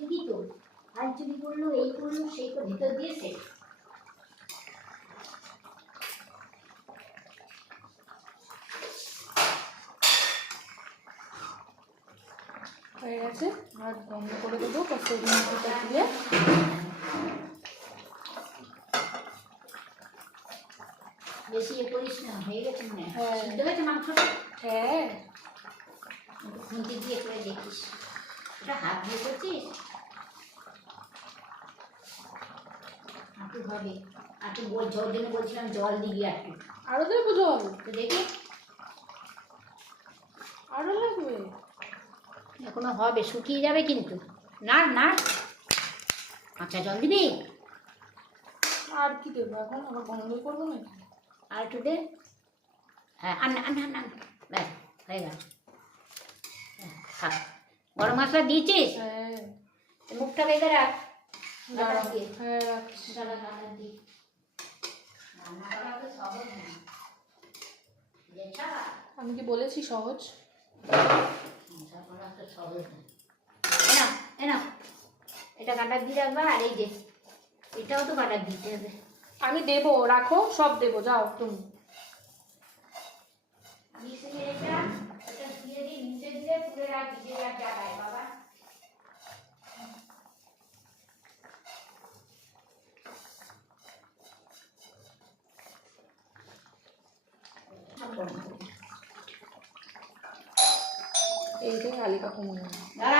ঠিকই তো, আর চুরি করলো, এই করলো, সেই তো ভেতর দিয়েছে। হয়ে গেছে, আর বন্ধ করে দেবো কসুরি মেথিটা দিয়ে। বেশি এ করিস না, হয়ে গেছে মনে হয়। হ্যাঁ। সিদ্ধ হয়েছে মাংসটা? হ্যাঁ, খুন্তি দিয়ে করে দেখিস। এটা হাত দিয়ে করছিস? আটু হবে, আটু বলছে, ওর জন্য বলছিলাম জল দিবি একটু। আরো দেবো জল? তো দেখি আরো লাগবে? এখনো হবে, শুকিয়ে যাবে কিন্তু। না না, আচ্ছা জল দিবি? আর কি দেবো এখন, আবার বন্ধ করবো নাকি? আর একটু দে। হ্যাঁ, আন আন আন আন, ব্যাস হয়ে গেল। থাক, গরম মশলা দিয়েছিস? হ্যাঁ। মুখটা বেঁধে রাখ। দাঁড়াও, দিয়ে হ্যাঁ রাখছি। দাঁড়া দাঁড়া দি। রান্না করা তো সহজ না, যেটা আমি কি বলেছি সহজ? সংসার করা তো সহজ না। এনা এনা, এটা কাটার দিয়ে রাখবা, আর এই যে এটাও তো কাটার দিতে হবে। আমি দেবো, রাখো, সব দেবো, যাও তুমি। মিশিয়ে এটা দিয়ে দিই, নিচে দিয়ে তুলে রাখ, ভিজে রাখ জায়গায় বাবা। এইটাই আলিকা কুমড়ো। দাঁড়া